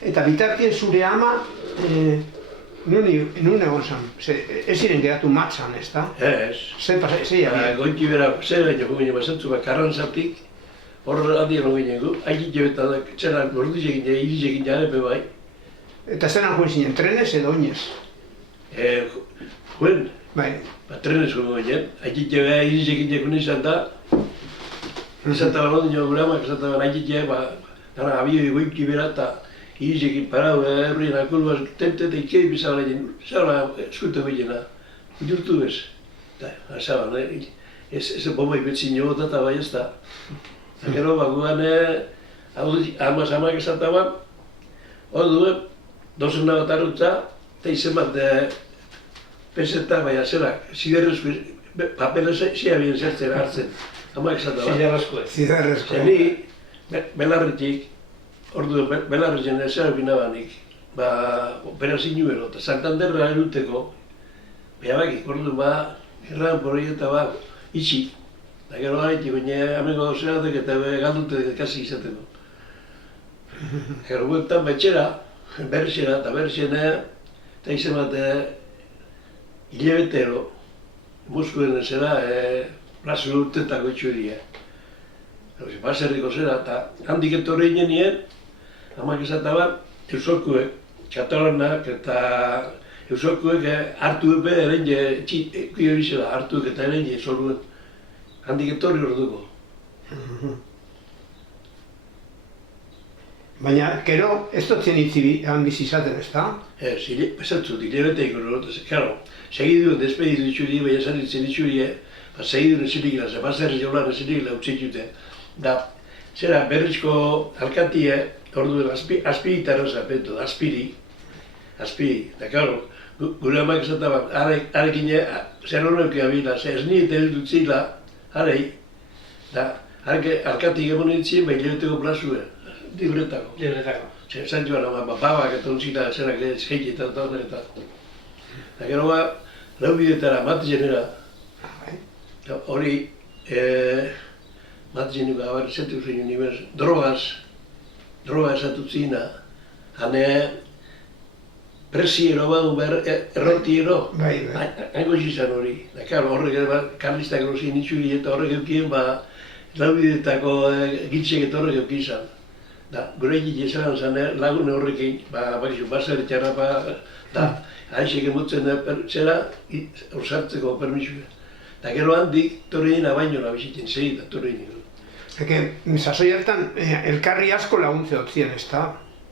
Eta bitartien zure ama, nun egon zan? Ez ziren geratu matzan, ez da? Ez. Zer jabia? Goiti bera, zer gaino ginen basatzu bat, Karrantzatik, horre adien ginen gu, haitik joetan, txeran gordizegin, irizegin jarepe bai. Eta zeran joan zinen, trenez edo oinez? Juen, Bai. trenez joan ginen, haitik joa irizegin jakun izan da, izan taban ondin joan gure amak, izan taban haitik joa, gana abioi goiti bera eta irizegin parau, herrien akulba, temte eta ikei bizabala egin, zabala eskutu egina, udurtu bez. Eta, zabala, ez bombai betzin jo eta bai ez da. Gero, baguan, amak esan taban, hor duen, dozen bat arrutza, eta izen bat peseta, baina zerak, ziderrezko, papela ziabien zertzen hartzen, amak esan taban. Ziderrezko. Ziderrezko. Zeni, belarretik, orduan, belarretzen ezer egin nabanik, operazio nubero, eta Santanderra eruteko, behabakik, orduan, erran proiekta itxi. Eta gero haiti, baina amengo dozeratek eta galdutek kasi izateko. Gero guetan betxera, berxera eta berxena, eta izan bat hilabetero, Moskuen zera, plazo urtetako itxuria. Baserriko zera, eta handik etorri nien, amak esataban, eusorkuek, katalanak eta eusorkuek hartu epe erenge, kuio bizela, hartuek eta erenge zoruen. Handik etorri orduko. Baina, gero, ez dutzen itzi handiz izaten, ez da? Ez, pesatzut, hilabeteik horretu, karo, segidu despedidu itxuri, baina zaritzen itxuri, segidu nezilikila, baserri jolan nezilikila utzitute. Da, zera, berrizko alkatie, orduen azpiritarra zapetu, azpiri, da, karo, gure amak esataban, arekin zer horreuki abila, ez niete ez dutzila, arei, da, alkatik egon ditzien, baina hilabeteko plazue, libretako. Libretako. Zan joan, babak eta untzila, zerak eskeiti eta honen eta. Da, gero lau bidetara, matizenera, hori, matizenuka, zentu zen unibers, droga esatutzina, hane presiero badu errotiero, hango izan hori. Da, karo, horrek karlistak erosien itxuri eta horrek eukien, lau bidetako giltzek eta horrek eukizan. Da, gure egit esan zen lagune horrekin, baser txarra, da, haixek emutzen zera, orsartzeko permisua. Da, gero handik, torreina bainola biziten, segi da torreina. Sasoi hartan, elkarri asko laguntze otzien, ez da?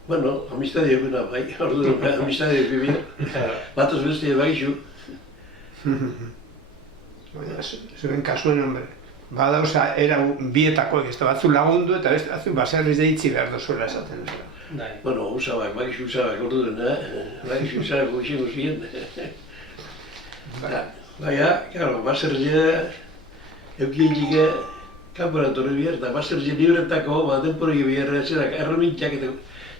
Bueno, amistade eguna bai, orduan, amistade eguna. Batoz beste baixu. Zuen kasuen, hombre. Bada, era bietakoek, ez da batzu lagundu eta batzu baserriz deitzi behar dozuela esaten. Bueno, usabak, baixu usabak, orduan, baixu usabak goxen guzien. Baina, karo, baserriz eukien jike, kanpora torri bihar, eta baserriz libretako, denporegi bihar, zerak, erremintzak eta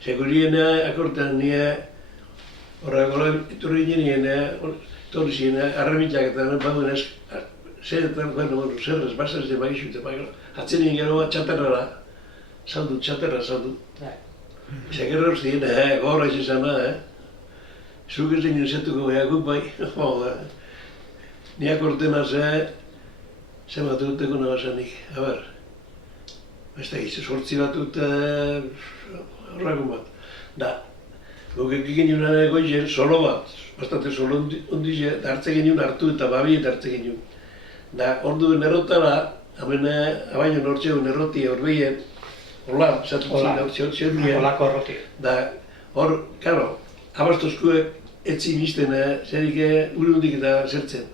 segurien akortan nire horregola etorri nien, torri zien, erremintzak eta baduen zeretan, zerrez, baserriz bagixute, atzen nien gero txaterrara, txaterra saldu. Zegerra urzien, gorra izan, zuk ez dinen zetuko guk bai, niak ortena zenbat duteko nabazanik, ez da gizu, sortzi bat dut horrakun bat. Da, guk egin nuen goizen, solo bat, bastante solo ondize, hartze genuen hartu eta babiet hartze genuen. Da, orduen errotara, abaino nortzeun erroti horbeien, hola, zatutzen hortzien. Holako erroti. Da, hor, karo, abastozkuek etzin izten zerik urundik eta zertzen.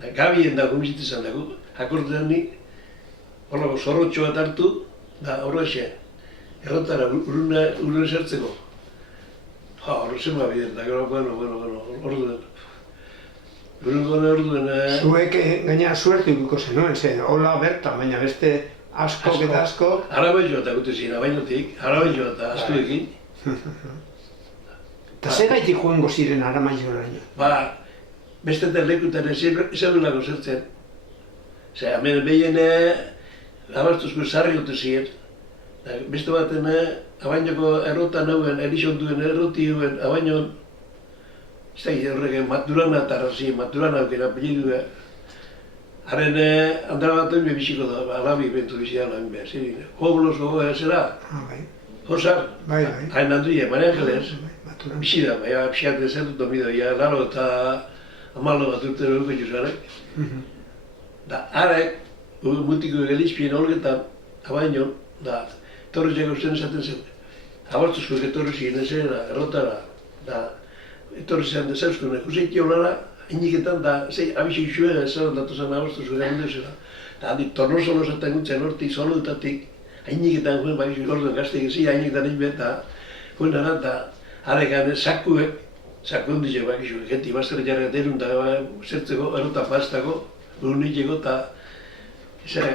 Da, gabien da gomizitu zan dago, akordean nik, horrako zorrotxo bat hartu, da, horrexe, errotara urune zertzeko. Horre zen babiden, da, gero, orduen. Zuek gaina suerte ikuko zenuen, hola bertan, baina beste askok eta askok. Arabaino eta gute ziren, abainotik, arabaino eta astuekin. Eta ze gaitik joango ziren Aramaioraino? Bestetan lekutan ezabelako zertzen. Hemen behien abastuzko sarri gote ziren, Beste baten, abainoko errota nauen, Elizonduen errotioen, abainon, ez da horrek, Maturana eta Arrazi, Maturana aukera apelidu. Haren handara baten biziko da, alabi bentu bizian hain behar, zirin. Jogloso zera, Josar, hain handuia, Maria Angeles, bizi da, pixat ez dut domido, laro eta amalo bat urte dugu juzarek. Da, harek, mutiko gelizpien horretan, abainon, da, torre txeko zen esaten zen, abortuzko etorri ziren ezera, errotara, da, etorri zen dezauzko, ikuseik jolara, iniketan da, abixik zuen ezaran datu zen abortuzko egan duzera. Da, handi, torno-solo zaten gutzen hortik, solutatik, iniketan juen, bai, orduan gazteik ezi, iniketan egin eta juen ara, eta harekan sakuek, saku honditzen, bai, genti bazterra jarra derun, da, zertzeko, errota pastako, burunitzeko, eta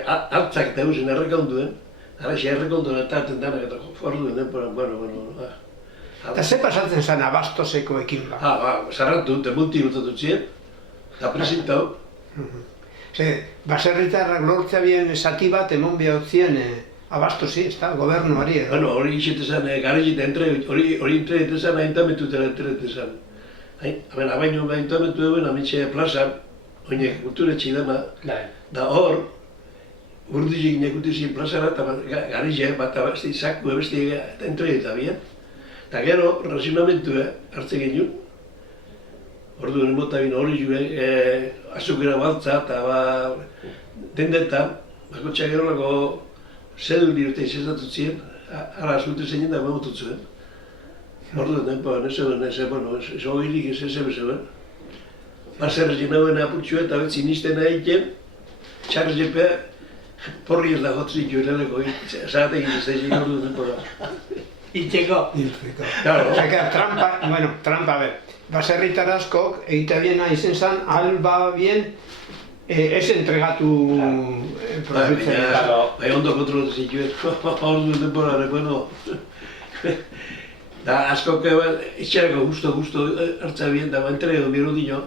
hartzak eta eusen errekonduen, Araxi errekonduen eta atendanak eta orduen denporan, bueno. Eta ze pasatzen zen abastosekoekin ba? Zarratu, multi urtatu ziren, eta presintau. Baserritarrak lortzea bien zati bat emon behotzien abastosi, ez da, gobernuari edo? Bueno, hori izatezan, garezita hori entreetezan, aintametutera entreetezan. Abaino aintametu duen, amitxe plazan, oinek kulturetxe dama, da hor, urdizik nekutizien plazara eta garizia bat abazti zaku abazti entreeta bien. Eta gero, razionamentua hartzen genuen. Orduan emota bine hori juen, azukera baltza eta dendetan, bakotxea gero lako zeduli urte izazatu ziren, ara azultu zein da memotut zuen. Orduan denpoan, ez ogirik ez zeben. Baserrezik nagoen apurtxua eta betzi nizten egiten, txarrez jepea, porri ez da jotzik joeleleko, zahate egin ez da egin orduan denpoan. Itxeko. Trampa, baserritar askok egite biena izen zan, alba bien ez entregatu produtzen. Bai ondo kontrolatu zituen, orduan denporare, bueno. Da askok itxerako gusto hartza bien, da entrego biro dino,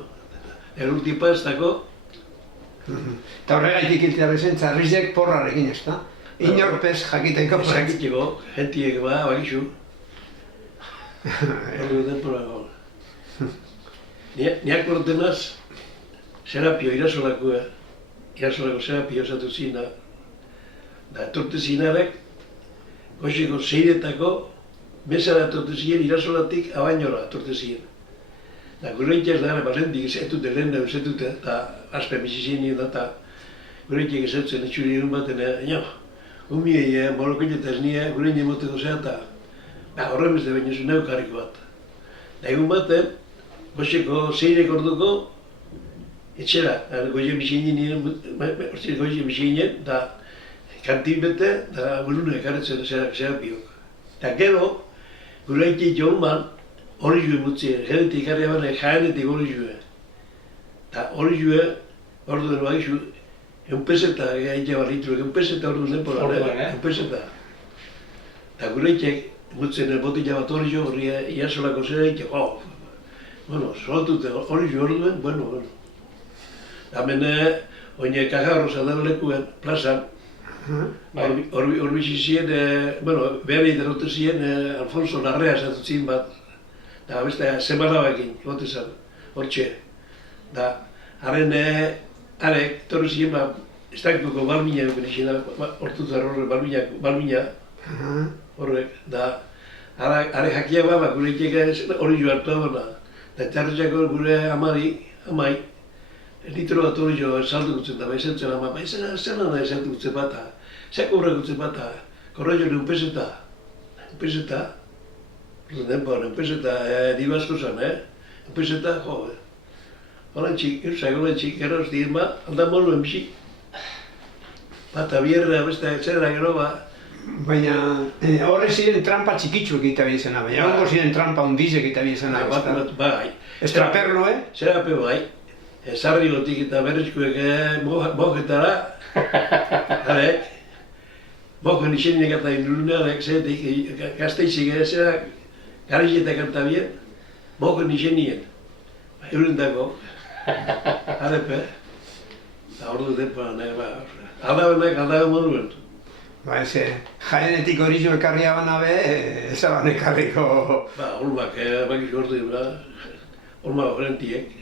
erultipa ez dako. Eta horregaitik iltea bezentza, rizek porrarekin ez da? Inorpez jakiteko porrarekin. Jakiteko, gentiek bakizu. Ordu denporago. Niak portenaz, serapio irasolako serapio osatu zina. Da etorte zinarek, goxeko zeiretako, mesara etorte ziren irasolatik abainora etorte ziren. Da gure da balendik ezetute lehen da ezetute, eta aspen bizizien nien da, eta gure ezetzen etxuri egun baten, umiei molokoietaz nire gure moteko zea, eta horren beste baino zu neukarriko bat. Da egun baten, goxeko zeirek orduko, etxera, goxe bizinen, eta kantin bete, eta gurune ekarretzen zerapiok. Eta gero, gure joan man, hori jue mutzien, genetik ikarri abane jaenetik hori jue. Eta hori jue, orduan bagizu, eunpeseta egin barritruek, eunpeseta orduan denpora, eunpeseta. Eta gure itxek, mutzen botila bat hori jo, horri iasolako zera itxek, bueno, soltute hori jo orduan, bueno. Hemen, oine kajarro zadar lekuen, plazan, hor bizi ziren, behar egiten dute ziren, Alfonso Larrea esatu ziren bat, eta beste, zemalabakin, gotezan, hortxe. Da, haren, arek, torri ziren, estankoko balmina duken izan, hortutar horrek balmina, horrek, da, are jakia baba, gure itxeka hori jo hartu abana. Da, txarretxako gure amai, litro bat hori jo saldu gutzen da, baizentzen ama, zelan da esaldu gutzen bata, zeko horrek gutzen bata, korra jo unpeseta, denpoan, unpeseta, dibasko zan, unpeseta, holan txik, gero ez dien ba, aldan moluen bizik. Bata bierra, beste, zera gero ba. Baina horre ziren trampa txikitzuek egita bizena, baina hongo ziren trampa hundizek egita bizena. Bai. Estraperlo, Zerape bai. Zarri gotik eta berrizkoek mojetara. Harek. Mojen izenik eta indulunearek, zeretik, gazteizik zera garizietak eta bien, mojen izenien. Eurendako. Harepe. Eta ordu denpoan, aldabenak aldabe moduen. Ba, jaenetik hori jo ekarria bana be, ezaban ekarriko... Ba, holmak, bakizu ordu dira, holmak horrentiek.